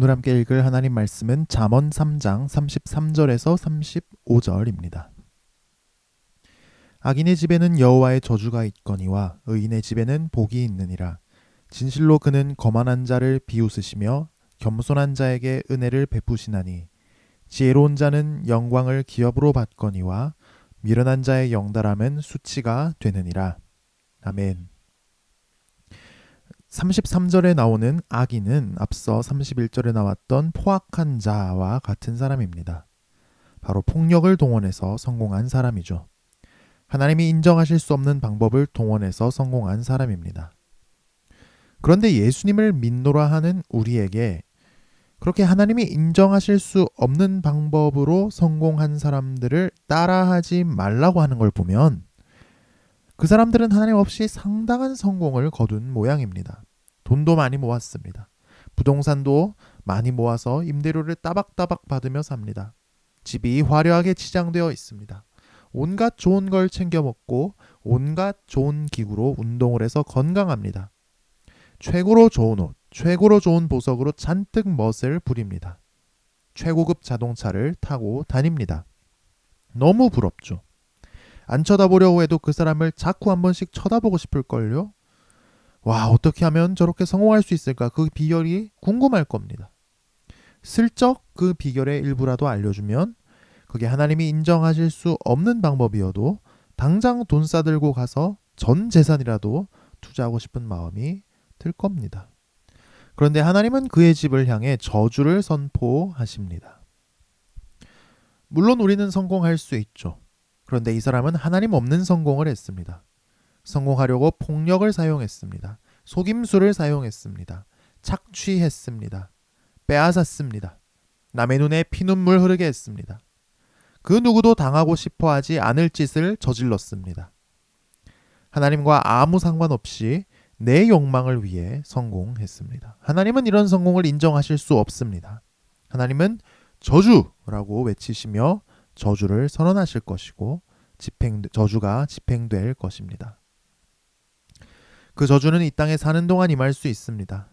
오늘 함께 읽을 하나님 말씀은 잠언 3장 33절에서 35절입니다. 악인의 집에는 여호와의 저주가 있거니와 의인의 집에는 복이 있느니라. 진실로 그는 거만한 자를 비웃으시며 겸손한 자에게 은혜를 베푸시나니 지혜로운 자는 영광을 기업으로 받거니와 미련한 자의 영달함은 수치가 되느니라. 아멘. 33절에 나오는 악인은 앞서 31절에 나왔던 포악한 자와 같은 사람입니다. 바로 폭력을 동원해서 성공한 사람이죠. 하나님이 인정하실 수 없는 방법을 동원해서 성공한 사람입니다. 그런데 예수님을 믿노라 하는 우리에게 그렇게 하나님이 인정하실 수 없는 방법으로 성공한 사람들을 따라하지 말라고 하는 걸 보면 그 사람들은 하나님 없이 상당한 성공을 거둔 모양입니다. 돈도 많이 모았습니다. 부동산도 많이 모아서 임대료를 따박따박 받으며 삽니다. 집이 화려하게 치장되어 있습니다. 온갖 좋은 걸 챙겨 먹고 온갖 좋은 기구로 운동을 해서 건강합니다. 최고로 좋은 옷, 최고로 좋은 보석으로 잔뜩 멋을 부립니다. 최고급 자동차를 타고 다닙니다. 너무 부럽죠. 안 쳐다보려고 해도 그 사람을 자꾸 한 번씩 쳐다보고 싶을걸요? 와, 어떻게 하면 저렇게 성공할 수 있을까? 그 비결이 궁금할 겁니다. 슬쩍 그 비결의 일부라도 알려주면 그게 하나님이 인정하실 수 없는 방법이어도 당장 돈 싸들고 가서 전 재산이라도 투자하고 싶은 마음이 들 겁니다. 그런데 하나님은 그의 집을 향해 저주를 선포하십니다. 물론 우리는 성공할 수 있죠. 그런데 이 사람은 하나님 없는 성공을 했습니다. 성공하려고 폭력을 사용했습니다. 속임수를 사용했습니다. 착취했습니다. 빼앗았습니다. 남의 눈에 피눈물 흐르게 했습니다. 그 누구도 당하고 싶어 하지 않을 짓을 저질렀습니다. 하나님과 아무 상관없이 내 욕망을 위해 성공했습니다. 하나님은 이런 성공을 인정하실 수 없습니다. 하나님은 저주라고 외치시며 저주를 선언하실 것이고 집행 저주가 집행될 것입니다. 그 저주는 이 땅에 사는 동안 임할 수 있습니다.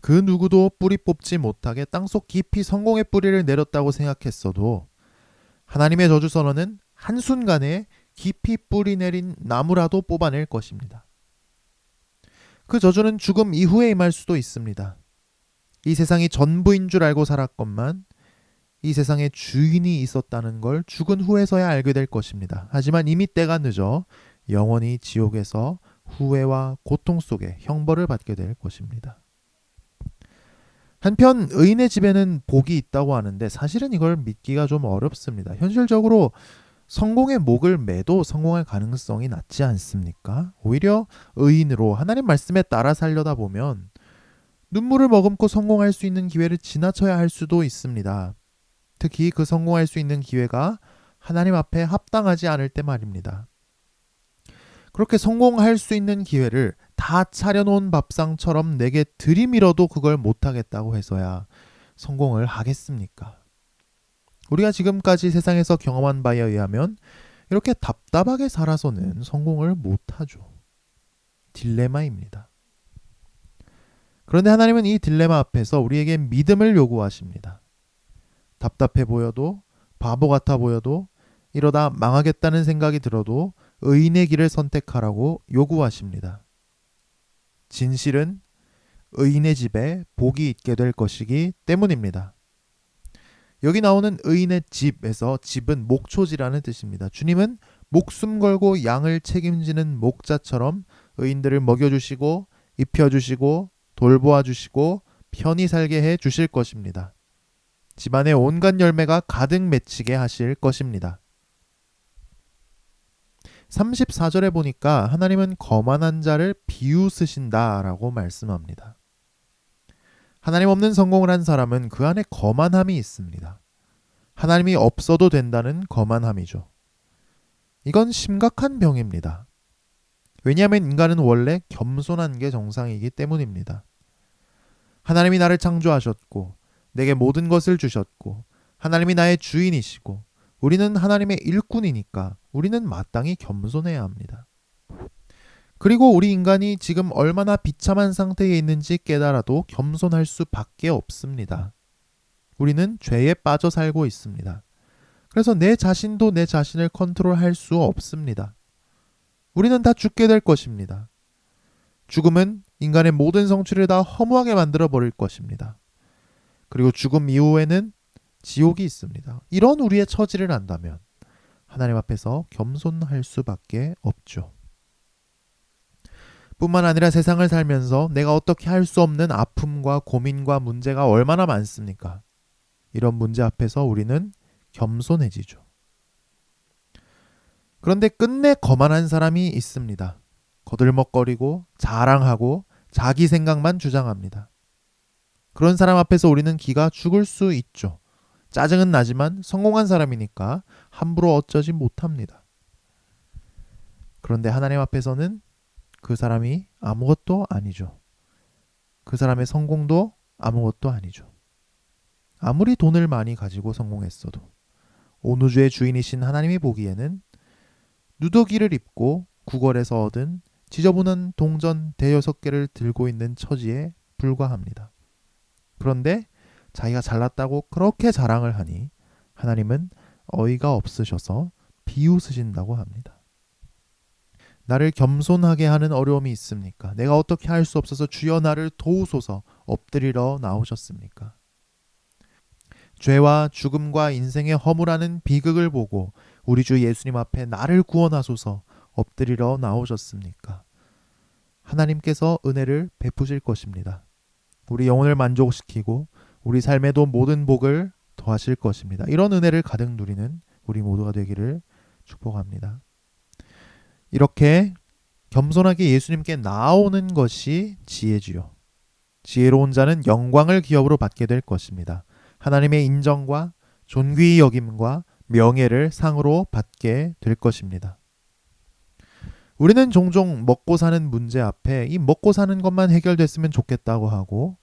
그 누구도 뿌리 뽑지 못하게 땅속 깊이 성공의 뿌리를 내렸다고 생각했어도 하나님의 저주 선언은 한순간에 깊이 뿌리 내린 나무라도 뽑아낼 것입니다. 그 저주는 죽음 이후에 임할 수도 있습니다. 이 세상이 전부인 줄 알고 살았건만 이 세상에 주인이 있었다는 걸 죽은 후에서야 알게 될 것입니다. 하지만 이미 때가 늦어 영원히 지옥에서 후회와 고통 속에 형벌을 받게 될 것입니다. 한편 의인의 집에는 복이 있다고 하는데 사실은 이걸 믿기가 좀 어렵습니다. 현실적으로 성공의 목을 매도 성공할 가능성이 낮지 않습니까? 오히려 의인으로 하나님 말씀에 따라 살려다 보면 눈물을 머금고 성공할 수 있는 기회를 지나쳐야 할 수도 있습니다. 특히 그 성공할 수 있는 기회가 하나님 앞에 합당하지 않을 때 말입니다. 그렇게 성공할 수 있는 기회를 다 차려놓은 밥상처럼 내게 들이밀어도 그걸 못하겠다고 해서야 성공을 하겠습니까? 우리가 지금까지 세상에서 경험한 바에 의하면 이렇게 답답하게 살아서는 성공을 못하죠. 딜레마입니다. 그런데 하나님은 이 딜레마 앞에서 우리에게 믿음을 요구하십니다. 답답해 보여도 바보 같아 보여도 이러다 망하겠다는 생각이 들어도 의인의 길을 선택하라고 요구하십니다. 진실은 의인의 집에 복이 있게 될 것이기 때문입니다. 여기 나오는 의인의 집에서 집은 목초지라는 뜻입니다. 주님은 목숨 걸고 양을 책임지는 목자처럼 의인들을 먹여주시고 입혀주시고 돌보아주시고 편히 살게 해 주실 것입니다. 집안에 온갖 열매가 가득 맺히게 하실 것입니다. 34절에 보니까 하나님은 거만한 자를 비웃으신다 라고 말씀합니다. 하나님 없는 성공을 한 사람은 그 안에 거만함이 있습니다. 하나님이 없어도 된다는 거만함이죠. 이건 심각한 병입니다. 왜냐하면 인간은 원래 겸손한 게 정상이기 때문입니다. 하나님이 나를 창조하셨고, 내게 모든 것을 주셨고, 하나님이 나의 주인이시고, 우리는 하나님의 일꾼이니까 우리는 마땅히 겸손해야 합니다. 그리고 우리 인간이 지금 얼마나 비참한 상태에 있는지 깨달아도 겸손할 수밖에 없습니다. 우리는 죄에 빠져 살고 있습니다. 그래서 내 자신도 내 자신을 컨트롤할 수 없습니다. 우리는 다 죽게 될 것입니다. 죽음은 인간의 모든 성취를 다 허무하게 만들어 버릴 것입니다. 그리고 죽음 이후에는 지옥이 있습니다. 이런 우리의 처지를 안다면 하나님 앞에서 겸손할 수밖에 없죠. 뿐만 아니라 세상을 살면서 내가 어떻게 할 수 없는 아픔과 고민과 문제가 얼마나 많습니까? 이런 문제 앞에서 우리는 겸손해지죠. 그런데 끝내 거만한 사람이 있습니다. 거들먹거리고 자랑하고 자기 생각만 주장합니다. 그런 사람 앞에서 우리는 기가 죽을 수 있죠. 짜증은 나지만 성공한 사람이니까 함부로 어쩌지 못합니다. 그런데 하나님 앞에서는 그 사람이 아무것도 아니죠. 그 사람의 성공도 아무것도 아니죠. 아무리 돈을 많이 가지고 성공했어도 온 우주의 주인이신 하나님이 보기에는 누더기를 입고 구걸에서 얻은 지저분한 동전 대여섯 개를 들고 있는 처지에 불과합니다. 그런데 자기가 잘났다고 그렇게 자랑을 하니 하나님은 어이가 없으셔서 비웃으신다고 합니다. 나를 겸손하게 하는 어려움이 있습니까? 내가 어떻게 할 수 없어서 주여 나를 도우소서 엎드리러 나오셨습니까? 죄와 죽음과 인생의 허물하는 비극을 보고 우리 주 예수님 앞에 나를 구원하소서 엎드리러 나오셨습니까? 하나님께서 은혜를 베푸실 것입니다. 우리 영혼을 만족시키고 우리 삶에도 모든 복을 더하실 것입니다. 이런 은혜를 가득 누리는 우리 모두가 되기를 축복합니다. 이렇게 겸손하게 예수님께 나오는 것이 지혜지요. 지혜로운 자는 영광을 기업으로 받게 될 것입니다. 하나님의 인정과 존귀 여김과 명예를 상으로 받게 될 것입니다. 우리는 종종 먹고 사는 문제 앞에 이 먹고 사는 것만 해결됐으면 좋겠다고 하고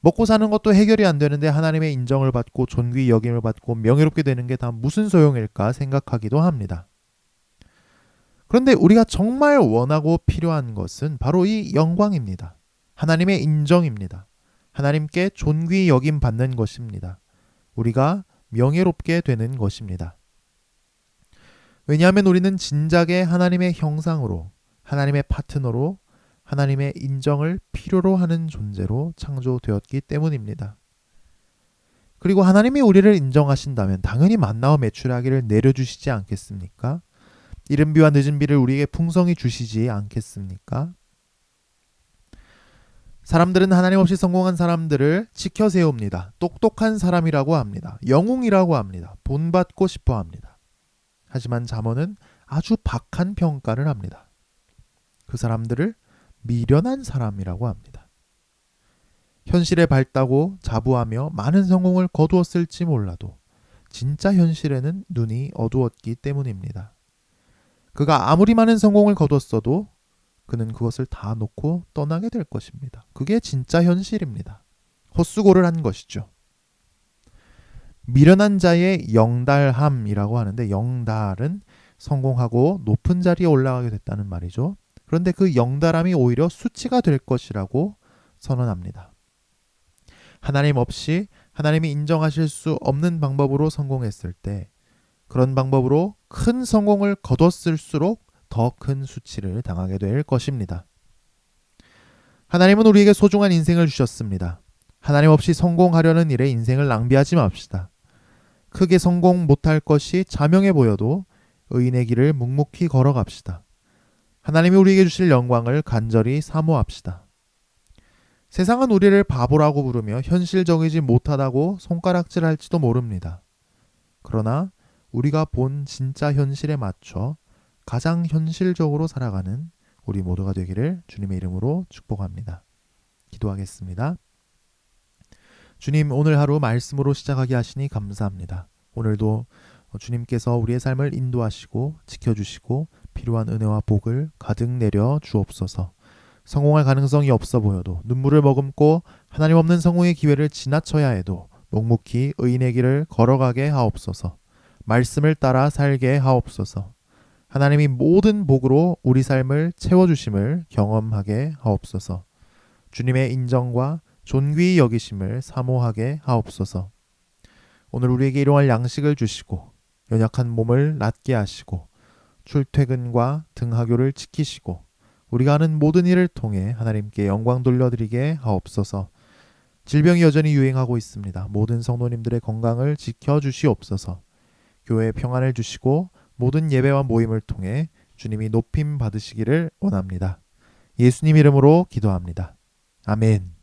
먹고 사는 것도 해결이 안 되는데 하나님의 인정을 받고 존귀 여김을 받고 명예롭게 되는 게 다 무슨 소용일까 생각하기도 합니다. 그런데 우리가 정말 원하고 필요한 것은 바로 이 영광입니다. 하나님의 인정입니다. 하나님께 존귀 여김 받는 것입니다. 우리가 명예롭게 되는 것입니다. 왜냐하면 우리는 진작에 하나님의 형상으로, 하나님의 파트너로, 하나님의 인정을 필요로 하는 존재로 창조되었기 때문입니다. 그리고 하나님이 우리를 인정하신다면 당연히 만나와 매출하기를 내려주시지 않겠습니까? 이른 비와 늦은 비를 우리에게 풍성히 주시지 않겠습니까? 사람들은 하나님 없이 성공한 사람들을 지켜 세웁니다. 똑똑한 사람이라고 합니다. 영웅이라고 합니다. 본받고 싶어 합니다. 하지만 잠언은 아주 박한 평가를 합니다. 그 사람들을 미련한 사람이라고 합니다. 현실에 밝다고 자부하며 많은 성공을 거두었을지 몰라도 진짜 현실에는 눈이 어두웠기 때문입니다. 그가 아무리 많은 성공을 거뒀어도 그는 그것을 다 놓고 떠나게 될 것입니다. 그게 진짜 현실입니다. 헛수고를 한 것이죠. 미련한 자의 영달함이라고 하는데 영달은 성공하고 높은 자리에 올라가게 됐다는 말이죠. 그런데 그 영달함이 오히려 수치가 될 것이라고 선언합니다. 하나님 없이 하나님이 인정하실 수 없는 방법으로 성공했을 때 그런 방법으로 큰 성공을 거뒀을수록 더 큰 수치를 당하게 될 것입니다. 하나님은 우리에게 소중한 인생을 주셨습니다. 하나님 없이 성공하려는 일에 인생을 낭비하지 맙시다. 크게 성공 못할 것이 자명해 보여도 의인의 길을 묵묵히 걸어갑시다. 하나님이 우리에게 주실 영광을 간절히 사모합시다. 세상은 우리를 바보라고 부르며 현실적이지 못하다고 손가락질할지도 모릅니다. 그러나 우리가 본 진짜 현실에 맞춰 가장 현실적으로 살아가는 우리 모두가 되기를 주님의 이름으로 축복합니다. 기도하겠습니다. 주님, 오늘 하루 말씀으로 시작하게 하시니 감사합니다. 오늘도 주님께서 우리의 삶을 인도하시고 지켜주시고 필요한 은혜와 복을 가득 내려 주옵소서. 성공할 가능성이 없어 보여도 눈물을 머금고 하나님 없는 성공의 기회를 지나쳐야 해도 묵묵히 의인의 길을 걸어가게 하옵소서. 말씀을 따라 살게 하옵소서. 하나님이 모든 복으로 우리 삶을 채워주심을 경험하게 하옵소서. 주님의 인정과 존귀히 여기심을 사모하게 하옵소서. 오늘 우리에게 일용할 양식을 주시고 연약한 몸을 낫게 하시고 출퇴근과 등하교를 지키시고 우리가 하는 모든 일을 통해 하나님께 영광 돌려드리게 하옵소서. 질병이 여전히 유행하고 있습니다. 모든 성도님들의 건강을 지켜 주시옵소서. 교회에 평안을 주시고 모든 예배와 모임을 통해 주님이 높임 받으시기를 원합니다. 예수님 이름으로 기도합니다. 아멘.